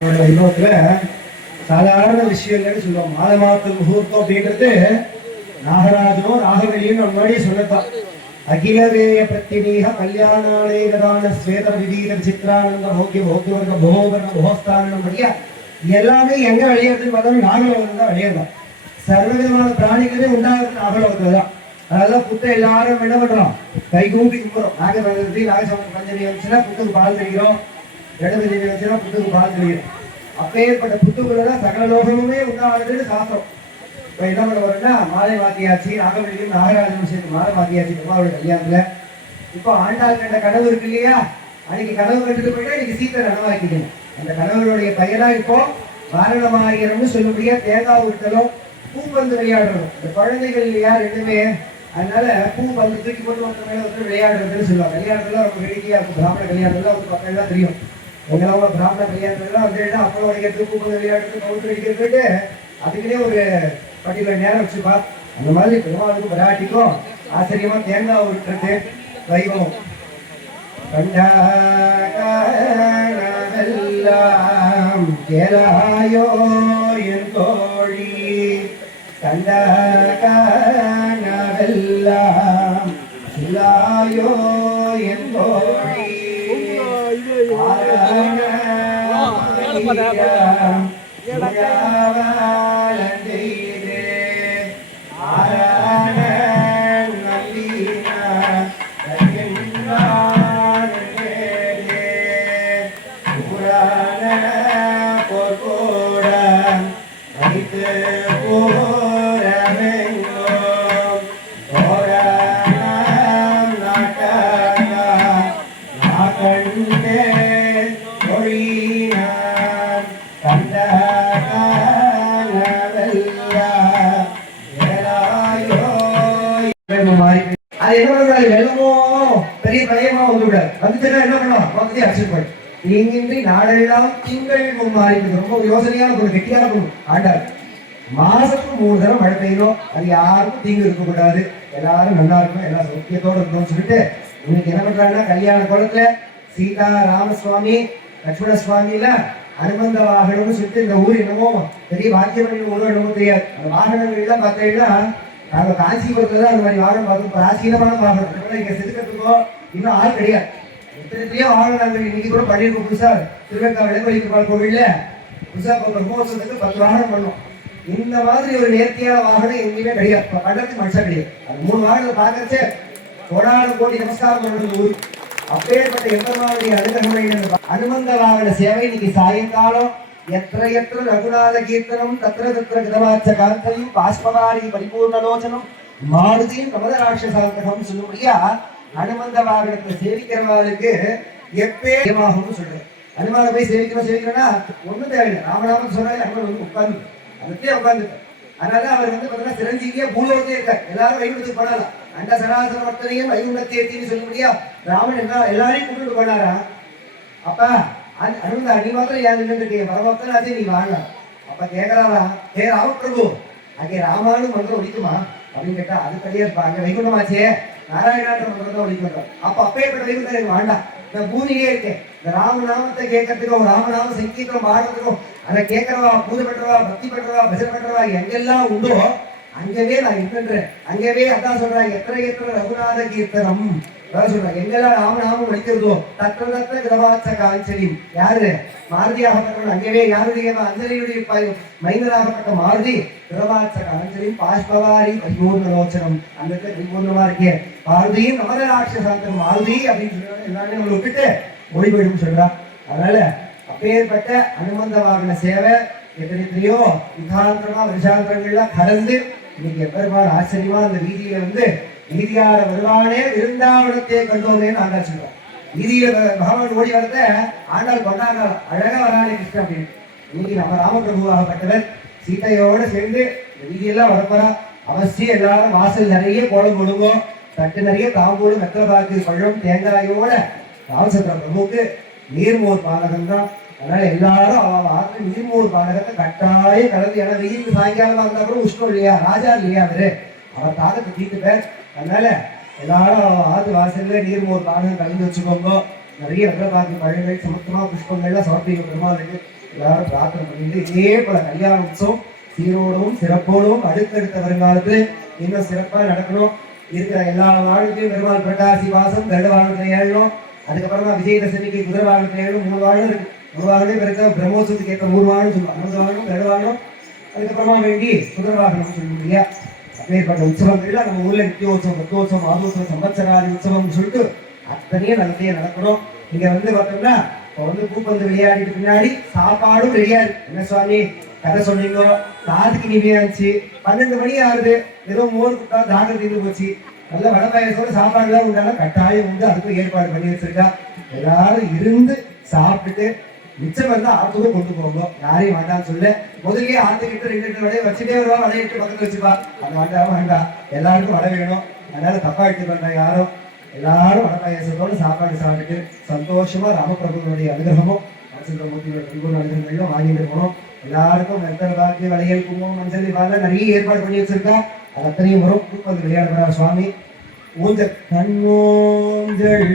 வைபவத்துல சாதாரண விஷயங்கள்னு சொல்லுவோம். மாதமாத்து முகூர்த்தம் அப்படின்றது நாகராஜனும் ராகவலியும் நம்ம முன்னாடியே சொல்லத்தான். அகிலவேய பிரத்தினீக கல்யாணாலேகதான ஸ்வேத விதீர சித்ரானந்த போக்கிய போக்கியவர்க போகவர்ண போகஸ்தானம் படியா எல்லாமே எங்க வெளியேறதுன்னு பார்த்தோம், நாகலோகத்துல தான் வெளியேறோம். சர்வ விதமான பிராணிகளே உண்டாகிறது நாகலோகத்துல தான். அதெல்லாம் புத்த எல்லாரும் என்ன பண்றோம், கை கூப்பி கும்புறோம். நாகபதி நாகசம பஞ்சமி வந்துச்சுன்னா புத்துக்கு பால் தெரிகிறோம், இடபதி வந்துச்சுன்னா புத்துக்கு பால் தெரிகிறோம். அப்பேற்பட்ட புத்துக்குள்ளதான் சகல லோகமுமே உண்டாகுதுன்னு சாஸ்திரம். இப்ப என்ன பண்ண வரோம்னா, மாலை மாத்தியாச்சு, நாகவல்லியும் நாகராஜனும் சேர்த்து மாலை மாத்தியாச்சு பெருமாளுடைய கல்யாணத்துல. இப்போ ஆண்டாள் கண்ட கனவு இருக்கு இல்லையா, அன்னைக்கு கனவு கண்டுட்டு போயிட்டா இன்னைக்கு சீத்தை நனவாக்கிக்கணும். அந்த கனவுடைய பையனா இப்போ வாரணமாயிரம்னு சொல்லக்கூடிய தேங்காய் உருட்டலும் பூப்பந்து விளையாடுறோம். இந்த குழந்தைகள் இல்லையா ரெண்டுமே, அதனால பூ பந்து தூக்கி போட்டு ஒருத்தர் மேல ஒருத்தர் விளையாடுறதுன்னு சொல்லுவாங்க. கல்யாணத்துல ரொம்ப வேடிக்கையா இருக்கும். பிராமண கல்யாணத்துல அவங்க பக்கம் தான் தெரியும். எங்கெல்லாம் பிராமண கல்யாணத்துல வந்து அப்பளம் வடிக்கிறது, பூ பந்து விளையாடுறது, கவுத்து அடிக்கிறதுட்டு அதுக்குன்னே ஒரு பர்டிகுலர் நேரம் வச்சுப்பா. அந்த மாதிரி பெருமாளுக்கும் விளையாட்டிக்கும் ஆச்சரியமா தேங்காய் உருட்டுறது வைபவம். கண்டாகலாம் கேளாயோ என் தோழி, கண்டாகலாம் சிலாயோ என் தோழி, பெரிய பயமா வந்துவிடாது. வந்துச்சுன்னா என்ன பண்ணுவோம், பக்கத்தையே அடிச்சுட்டு இங்கின்றி நாடெல்லாம் திங்கள் மாறி. ரொம்ப யோசனையான பொண்ணு, கெட்டியான பொண்ணு ஆண்டாள். மாசத்துக்கு 3 தடவை மழை பெய்யணும், அது யாருக்கும் தீங்கு இருக்கக்கூடாது, எல்லாரும் நல்லா இருக்கும், எல்லா சௌக்கியத்தோடு இருக்கணும்னு சொல்லிட்டு இன்னைக்கு என்ன பண்றாங்கன்னா, கல்யாண குளத்துல சீதா ராமசுவாமி லட்சுமண சுவாமியில அனுமந்த வாகனம்னு சொல்லிட்டு இந்த ஊர் என்னமோ பெரிய வாக்கியமணி ஊர் என்னமோ தெரியாது. அந்த வாகனங்கள்லாம் பார்த்தீங்கன்னா நாங்க காஞ்சிபுரத்துல தான் அந்த மாதிரி வாகனம் பார்த்தோம். பிராச்சீனமான வாகனம் இங்க செதுக்கிறதுக்கோ இன்னும் ஆள் கிடையாது. எத்தனையோ வாகனம் நாங்கள் இன்னைக்கு கூட பண்ணிருக்கோம். புதுசா திருவேக்கா விளைவழிக்கு கோவில்ல புதுசா பிரம்மோத்சவத்துக்கு 10 வாகனம் பண்ணோம். இந்த மாதிரி ஒரு நேர்த்தியான வாகனம் எங்கேயுமே கிடையாது. பண்றதுக்கு மனுஷன் கிடையாது. அது 3 வாகனத்தை பார்க்கறச்சே கோடான கோடி நமஸ்காரம் பண்றது ஊர். அப்பேற்பட்ட எம்பெருமானுடைய அனுகிரகமுடைய அனுமந்த வாகன சேவை இன்னைக்கு சாயங்காலம் எத்திர எத்திர ரகுநாத கீர்த்தனம் தத்திர தத்திர கிரவாச்ச காந்தயும் பாஸ்பவாரி பரிபூர்ணலோச்சனம் மாருதியும் கமதராட்சசாந்தகம் சொல்லும்படியா அனுமந்த வாகனத்தை சேவிக்கிறவர்களுக்கு எப்பேமாகும்னு சொல்றேன். அனுமான போய் சேவிக்கிறோம்னா ஒண்ணும் தேவையில்லை, ராமநாமன் சொன்னாலே அனுமன் வந்து உட்கார்ந்து அதுக்கே உட்கார்ந்து. அதனால அவர் வந்து பார்த்தீங்கன்னா சிரஞ்சீவியே பூலோகத்தே இருக்கார். எல்லாரும் வைகுண்டத்துக்கு போனாரா, அண்ட சராசர வர்த்தனையும் வைகுண்டத்தேத்தின்னு சொல்லும்படியா ராமன் எல்லாரையும் கூப்பிட்டு போனாரா. அப்ப அனுமந்த நீ மாத்திரம் ஏன் நின்றுருக்கீங்க, பரமபக்தனாச்சே நீ வாழலாம். அப்ப கேட்கறாரா, ஹே ராமபிரபு அங்கே ராமானு மந்திரம் ஒழிக்குமா அப்படின்னு கேட்டா, அது கிடையாது, அங்க வைகுண்டமாச்சே நாராயணாட்ட மந்திரம் ஒழிக்க மாட்டோம். அப்ப அப்பேற்பட்ட வைகுண்டம் எனக்கு வேண்டாம், நான் பூமியிலே இருக்கேன். இந்த ராமநாமத்தை கேட்கறதுக்கும் ராமநாம சங்கீதம் பாடுறதுக்கும் அதை கேட்கறவா, பூஜை பண்றவா, பக்தி பண்றவா, பஜனை பண்றவா எங்கெல்லாம் உண்டோ அங்கவே நான் இருக்கின்றேன். அங்கவே அதான் சொல்றாங்க, எத்தனை எத்தனை ரகுநாத கீர்த்தனம் சொல்றாங்க. எங்கெல்லாம் ராமநாமம் ஒழிக்கிறதோ தத்த தத்த கிரவாச்ச காஞ்சலி. யாரு மாருதியாகப்பட்டவன் அங்கவே யாருடைய அஞ்சலியுடைய மைந்தராகப்பட்ட மாருதி கிரவாச்ச காஞ்சலி பாஷ்பவாரி பரிபூர்ணலோச்சனம். அந்த பரிபூர்ணமா இருக்கே மாருதியும் நமதராட்சசாந்தம் மாருதி அப்படின்னு சொல்றாங்க. எல்லாமே நம்மளை விட்டுட்டு மொழி போயிடும் சொல்றா. அதனால அப்பேற்பட்ட அனுமந்த வாகன சேவை எத்தனையோ யுத்தாந்திரமா வருஷாந்திரங்கள்லாம் கடந்து இன்னைக்கு எப்பெருமாள் ஆச்சரியமா அந்த வீதியில வந்து வீதியார வருவானே விருந்தாவனத்தை கண்டோமேன்னு ஆண்டாள் சொல்றான். வீதியில பகவான் ஓடி வரத ஆண்டாள் கொண்டாடுறாள், அழகா வரானே கிருஷ்ணன் அப்படின்னு. இன்னைக்கு நம்ம ராமபிரபுவாகப்பட்டவர் சீதையோட சேர்ந்து இந்த வீதியெல்லாம் வரப்போறா. அவசியம் எல்லாரும் வாசல் நிறைய கோலம் கொடுவோம், தட்டு நிறைய தாம்பூலம் வெத்தலைப்பாக்கு பழம் தேங்காயோட ராமச்சந்திர பிரபுவுக்கு நீர்மோர் பானகம் தான். அதனால எல்லாரும் ஆற்று நீர்மோர் பானகத்தை கட்டாயம் கலந்து. ஏன்னா வெயில் சாயங்காலமா இருந்தா கூட உஷ்ணம் இல்லையா, ராஜா இல்லையா அவரு, அவர் தாகத்தை தீர்த்து பேர். அதனால எல்லாரும் ஆத்து வாசல்ல நீர்மோர் பானகம் கலந்து வச்சுக்கோங்க. நிறைய வெத்தலைப்பாக்கு பழங்கள் சமத்துவமா புஷ்பங்கள்லாம் சமர்ப்பிக்க பெருமாளுக்கு எல்லாரும் பிரார்த்தனை பண்ணிட்டு இதே போல கல்யாண உற்சவம் சீரோடும் சிறப்போடும் அடுத்தடுத்த வருங்காலத்துல இன்னும் சிறப்பா நடக்கணும். இருக்கிற எல்லா வாழ்க்கையும் பெருமாள் பிரகாசி வாசம் கருட வாழ்க்கை ஏழணும். அதுக்கப்புறமா விஜயதசமிக்கு குதிரை வாழ்க்கை ஏழும் 3 வாழும் இருக்கு. 3 வாழும் இருக்க பிரம்மோத்சவத்துக்கு ஏற்ற 3 வாழும் சொல்லுவாங்க. 3 வாழும் கருட வாழும் அதுக்கப்புறமா வேண்டி குதிரை வாகனம் சொல்லுங்க. அப்பேற்பட்ட உற்சவங்கள்ல நம்ம ஊர்ல நித்தியோத்சவம் ரத்தோத்சவம் மாதோத்சவம் சம்பத்சராதி உற்சவம்னு சொல்லிட்டு அத்தனையும் நல்லதே நடக்கணும். இங்க பார்த்தோம்னா இப்போ பூப்பந்து விளையாடிட்டு பின்னாடி சாப்பாடும் ரெடியா இருக்கு. என்ன சுவாமி கதை சொன்னீங்க, காதுக்கு நிமியாச்சு, 12 மணி ஆகுது, ஏதோ மோர் குட்டா தாகம் தீர்ந்து போச்சு, நல்ல வடை பாயசோட சாப்பாடுலாம் உண்டாலும் கட்டாயம் உண்டு. அதுக்கும் ஏற்பாடு பண்ணி வச்சிருக்கா. எல்லாரும் இருந்து சாப்பிட்டுட்டு மிச்சம் இருந்தா ஆத்துக்கும் கொண்டு போங்க. யாரையும் வேண்டாம்னு சொல்ல. முதலே ஆத்துக்கிட்டு 2 வடையை வச்சுட்டே வருவா, வடையை எடுத்து பக்கத்துல வச்சுப்பா. அது வேண்டாம், எல்லாருக்கும் வடை வேணும். அதனால தப்பா எடுத்து வேண்டாம் யாரும். எல்லாரும் வடை பாயசத்தோடு சாப்பாடு சாப்பிட்டுட்டு சந்தோஷமா ராமபிரபுனுடைய அனுகிரகமும் ராமச்சந்திரமூர்த்தியோட அனுகிரகங்களும் வாங்கிட்டு போனோம். எல்லாருக்கும் மெத்தல் பாக்கி வளையல் குங்குமம் மஞ்சள் இவாள நிறைய ஏற்பாடு பண்ணி வச்சிருக்கா. அது அத்தனையும் வரும். பூப்பந்து விளையாட போறார் சுவாமி. ஊஞ்ச கண்ணோஞ்சல்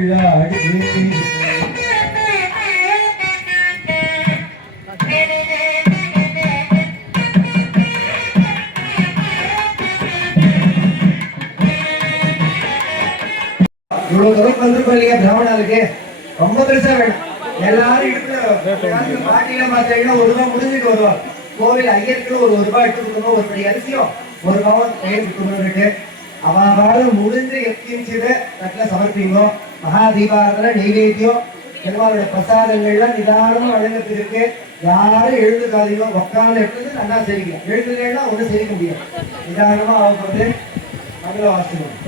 இவ்வளவு தூரம் வந்திருக்கோம் இல்லையா பிராமணாளுக்கு, ரொம்ப பெருசா வேணும். எல்லாரும் எடுத்து பாட்டியில பார்த்தீங்கன்னா 1 ரூபாய் முடிஞ்சுட்டு வருவோம். கோவில் ஐயருக்கு ஒரு ரூபாய் எடுத்து கொடுக்கணும், ஒரு படி அரிசியும் 1 பவுன் பெயர் கொடுக்கணும்னுட்டு அவாறு முடிஞ்சு எத்திச்சது தட்டில் சமர்ப்பிங்கோ. மகா தீபாரதனை நெய்வேத்தியம் பெருமாளுடைய பிரசாதங்கள்லாம் நிதானமா வழங்கத்து இருக்கு. யாரும் எழுதுக்காதீங்க, உட்காந்து எடுத்து நல்லா சரிக்கலாம். எழுதுனா ஒன்றும் சரிக்க முடியாது. நிதானமா ஆகப்படுது மங்கள வாசிக்கணும்.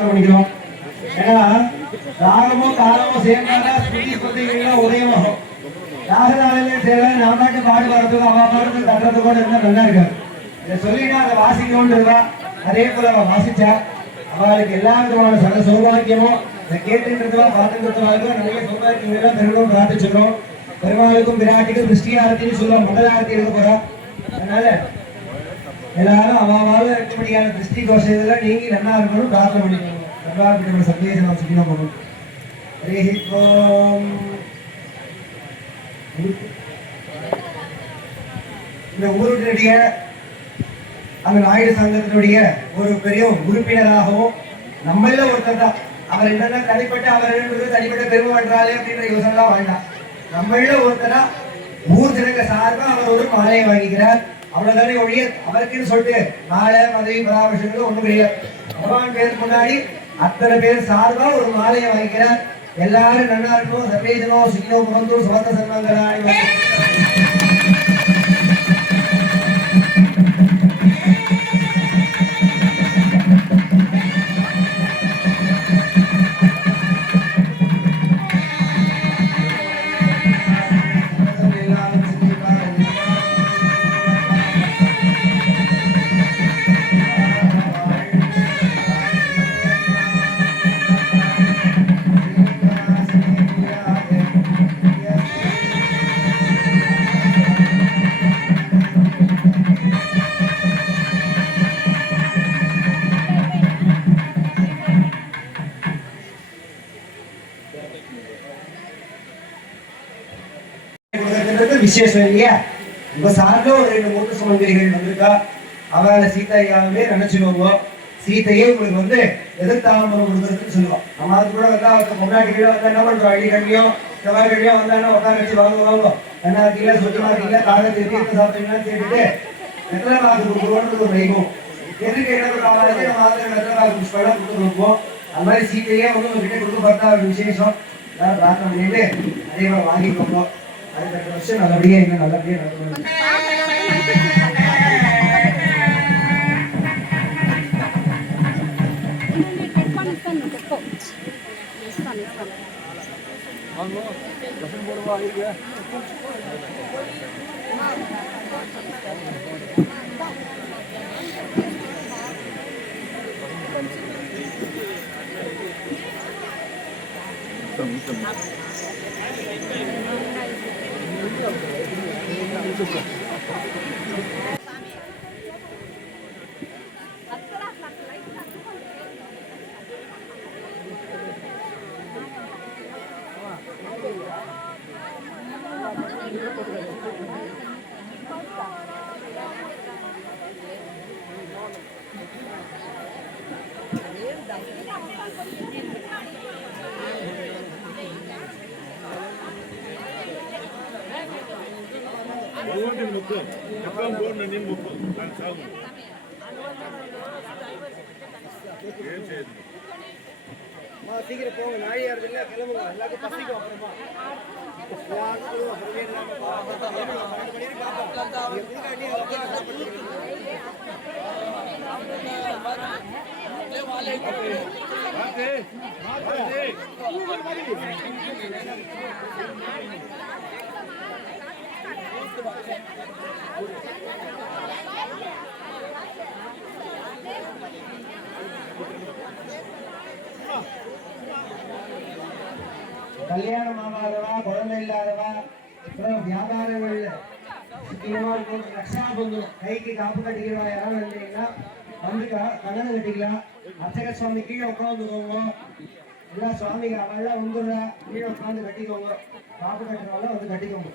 பிரார்த்தனை பண்ணிக்கிறோம். ஏன்னா ராகமோ காலமோ சேர்ந்தாலும் ஸ்ருதி ஸ்ருதிகள்லாம் உதயமாகும். ராகதாளிலே சேவை நான் பாட்டு பாடு பாடுறதுக்கு அவ பாடுறது தட்டுறது கூட இருந்தால் நல்லா இருக்காது. இதை சொல்லினா அதை வாசிக்கணும்ன்றதா அதே போல அவ வாசிச்சா அவளுக்கு எல்லா விதமான சக சௌபாகியமும் இதை கேட்டுன்றதுவா பார்த்துன்றதுவாக நிறைய சௌபாகியங்கள்லாம் பெருமாளும் பிரார்த்திச்சிடணும். பெருமாளுக்கும் விராட்டிக்கும் திருஷ்டி ஆரத்தின்னு சொல்லுவோம், மண்டல ஆரத்தி எடுக்க போறா. அதனால எல்லாரும் அவாவால இருக்கபடியான திருஷ்டி தோஷம் இதெல்லாம் நீங்கி நல்லா இருக்கணும் பிரார்த்தனை பண்ணிக்கணும். சர்வாபிட சந்தேசம் நாம் சுத்தினோம் போகணும். இந்த ஊருடைய அந்த நாயுடு சங்கத்தினுடைய ஒரு பெரிய உறுப்பினராகவும் நம்மள ஒருத்தர் தான். அவர் என்னன்னா தனிப்பட்ட அவர் தனிப்பட்ட பெருமை பண்றாரு அப்படின்ற யோசனைலாம் வேண்டாம். நம்மள ஒருத்தரா ஊர் ஜனங்க சார்பா அவர் ஒரு மாலையை வாங்கிக்கிறார். அவ்வளவுதானே ஒழிய அவருக்குன்னு சொல்லிட்டு மாலை பதவி பராமரிஷங்களும் ஒண்ணும் கிடையாது. பகவான் பேருக்கு முன்னாடி அத்தனை பேர் சார்பா ஒரு மாலையை வாங்கிக்கிறார். எல்லாரும் நல்லா இருக்கணும். சர்வேஜனோ சிக்னோ முகந்தூர் சுவத்த சன்மங்களாய் விசேஷம் இல்லையா? உங்க சார்ந்த ஒரு 2 மூத்த சுமந்திரிகள் வந்திருக்கா. அவளை சீதையாவே நினைச்சுக்கோங்க. சீத்தையே உங்களுக்கு வந்து எதிர்த்தாமரம் கொடுக்கறதுன்னு சொல்லுவோம். நம்ம அது கூட வந்தா முன்னாடி கீழே வந்தா என்ன பண்றோம்? அடி கட்டியும் செவ்வாய் கட்டியும் வந்தா உட்கார வச்சு வாங்க என்ன இருக்கீங்களா சொச்சமா இருக்கீங்களா காலை தீர்த்து சாப்பிட்டீங்கன்னா கேட்டுட்டு எத்தனை காசு கொடுக்குறோன்னு ஒரு வைக்கும். எதுக்கு என்ன பண்ணுறாங்க மாத்திரம் எத்தனை காசு புஷ்பெல்லாம் கொடுத்து கொடுப்போம். அது மாதிரி சீத்தையே வந்து உங்ககிட்ட கொடுக்க பார்த்தா ஒரு விசேஷம். அதான் பிரார்த்தனை பண்ணிட்டு அதே மாதிரி வாங்கிக்கோங்க. அடுத்த வருஷம் நல்லபடியா இன்னும் நல்லபடியா நடக்கணும். சீக்கிரம் போங்க, நாழியா இருக்கு இல்ல, கிளம்புங்க. எல்லாருக்கும் பசிக்கும். அப்புறமா கல்யாணம் ஆகாதவா, குழந்தை இல்லாதவா, வியாபாரங்கள் ரக்ஷா பந்து கைக்கு காப்பு கட்டிக்கிறவா யாரும் இருந்தீங்கன்னா வந்துக்கா கண்ணனை கட்டிக்கலாம். அர்ச்சக சுவாமி கீழே உட்காந்துக்கோங்க. எல்லா சுவாமிங்க அவெல்லாம் வந்துடுறா கீழே உட்காந்து கட்டிக்கோங்க. காப்பு கட்டுறவெல்லாம் வந்து கட்டிக்கோங்க.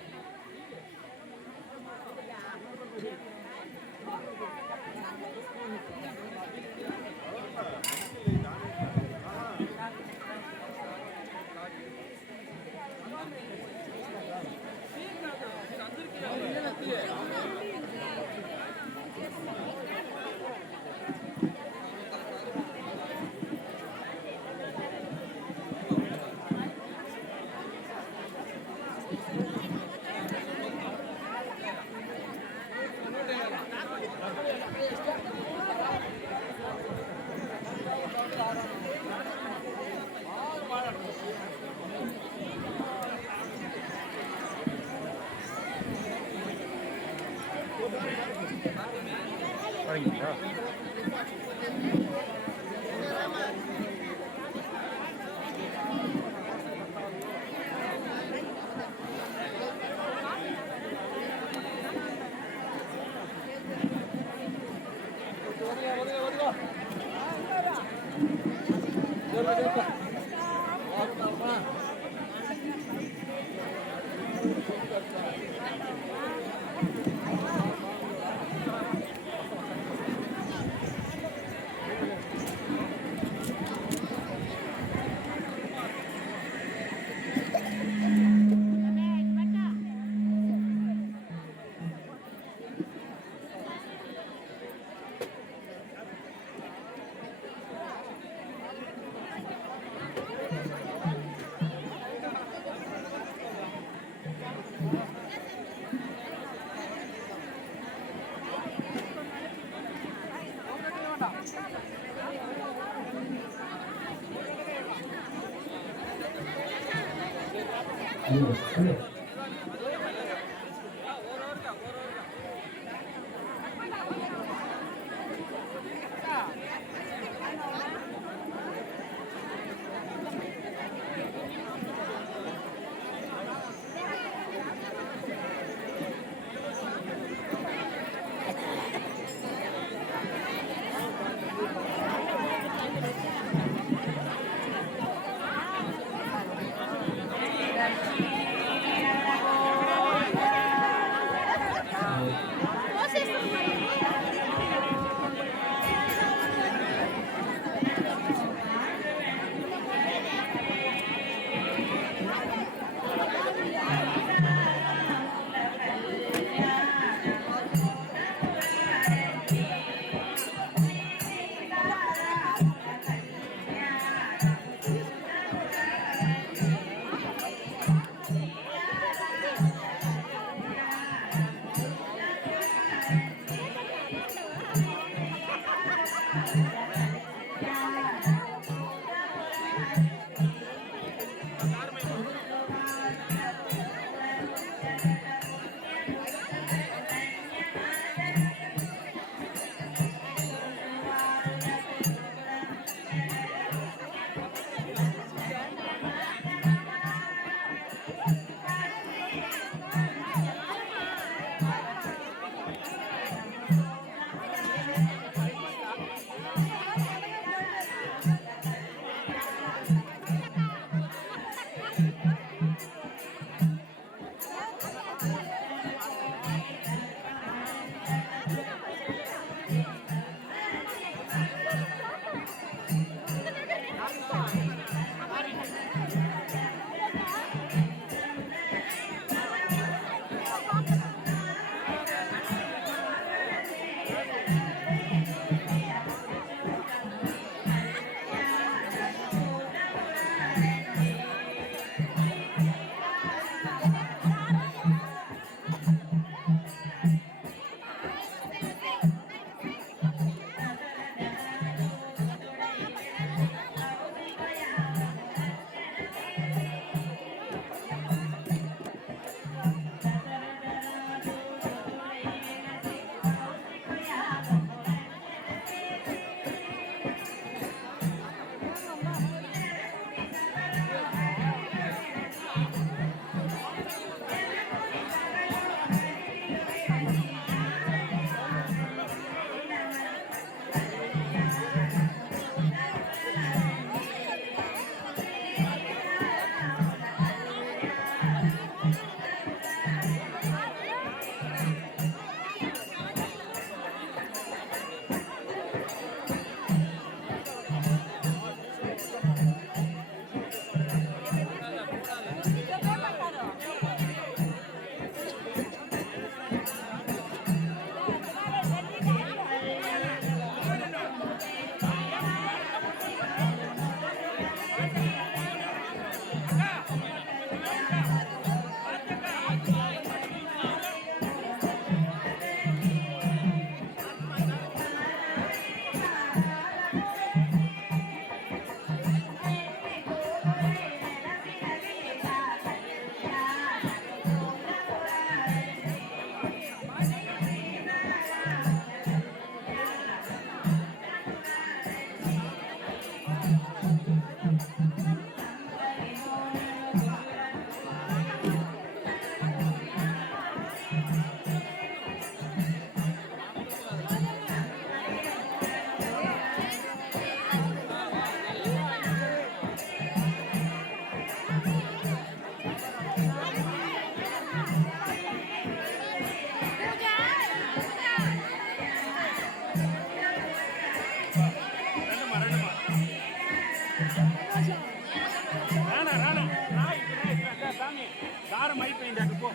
దారం అయిపోయింది అటు పో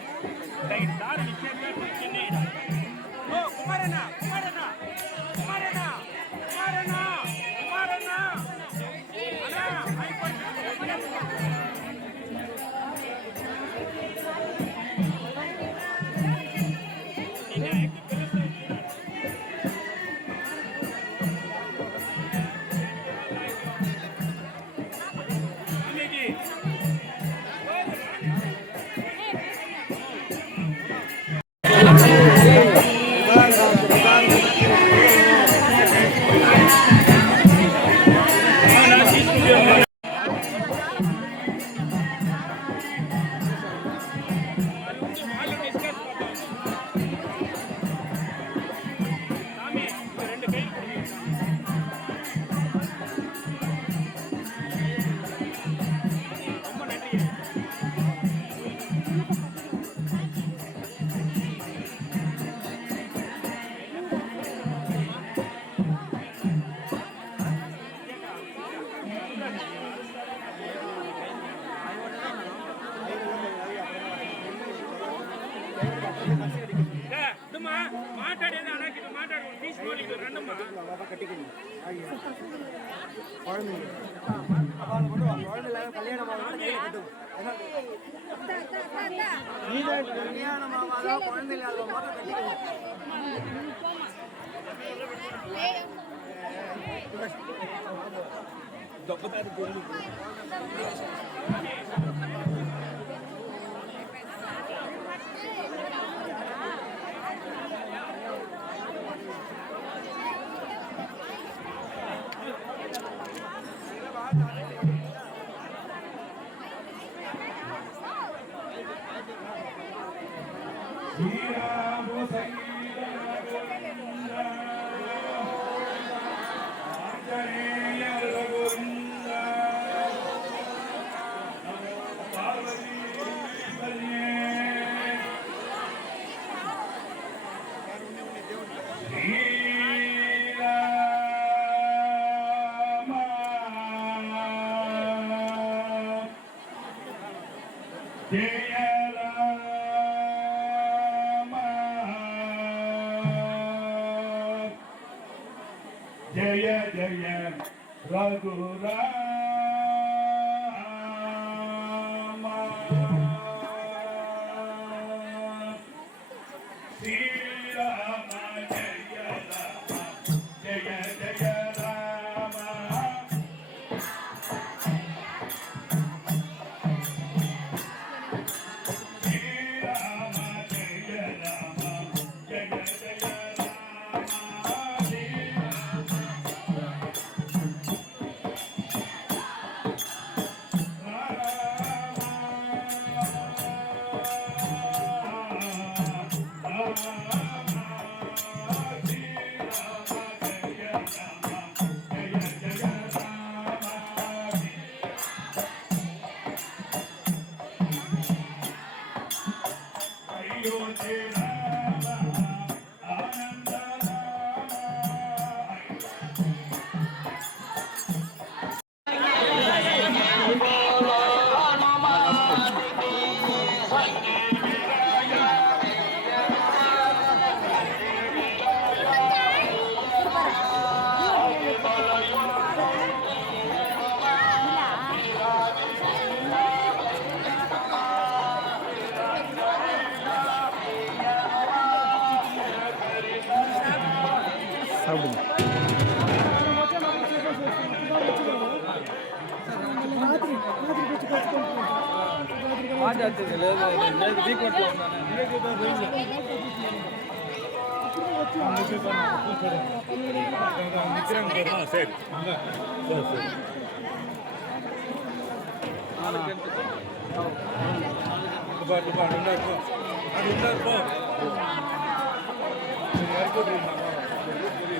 దారం ఇచ్చేది ఓ కుమారన్న కుమారన్న కుమారన్న కుమారన్న కుమారన్న అన్నా అయిపోయింది మాట్లాడేది అలాగే మాట్లాడు తీసుకోవాలి రండమ్మా దొబ్బతారు జయ జయ రఘురామ శ్రీరామ జయ రామ జయ జయ రామ శ్రీరామ జయ రామ జయ జయ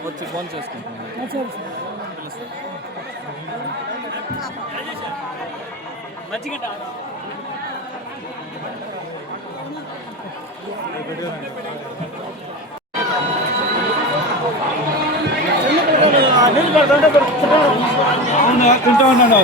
వచ్చి ఫోన్ చేసుకుంటున్నాను మజ్జిగ అవునా తింటా ఉన్నాను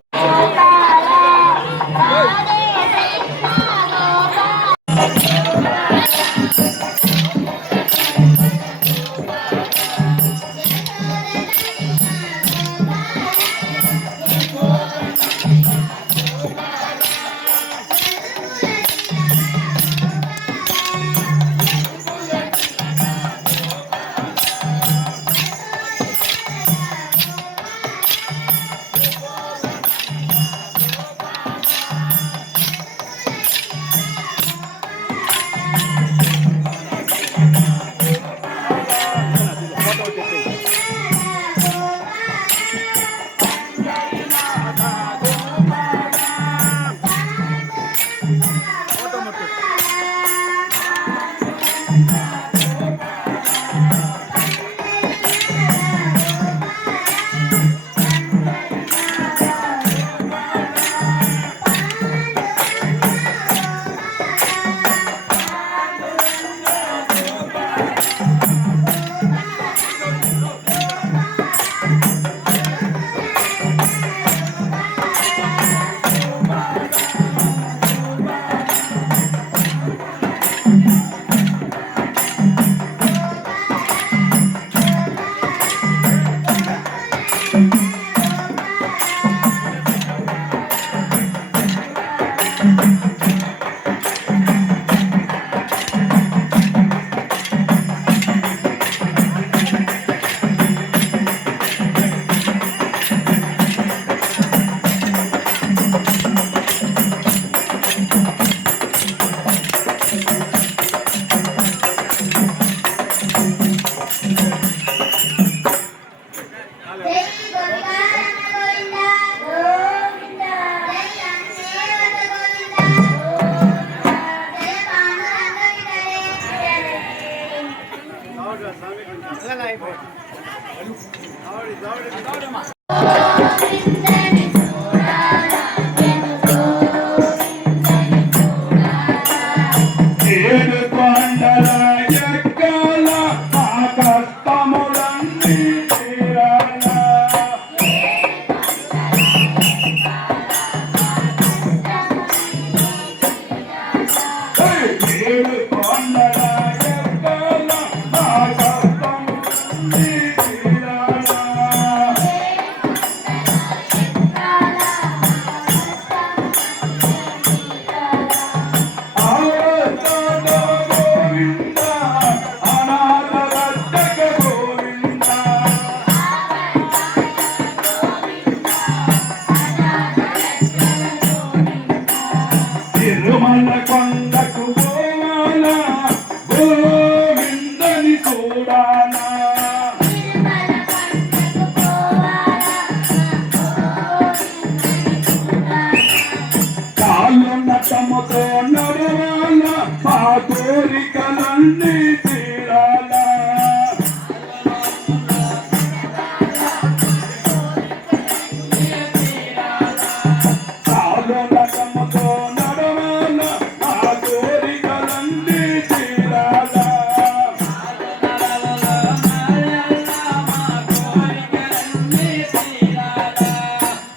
ఏడు కొండల ఎక్కాల మా కష్టములన్నీ తీరాల ఏడు కొండల ఎక్కాల మా కష్టములన్నీ తీరాల తిరుమల కొండకు పోవాలా గోవిందని చూడాలా కాళ్ళు నటముతో నడవాలా మా కోరికలన్నీ తీరాలా కాళ్ళు నటముతో నడవాలా మా కోరికలన్నీ తీరాలా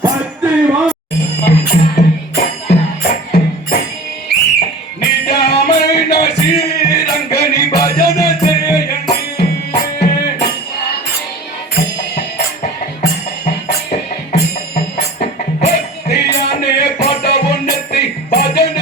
భక్తివా నిజమైన శ్రీరంగని భజన చేయండి భక్తి అనే పదవున్నెత్తి భజన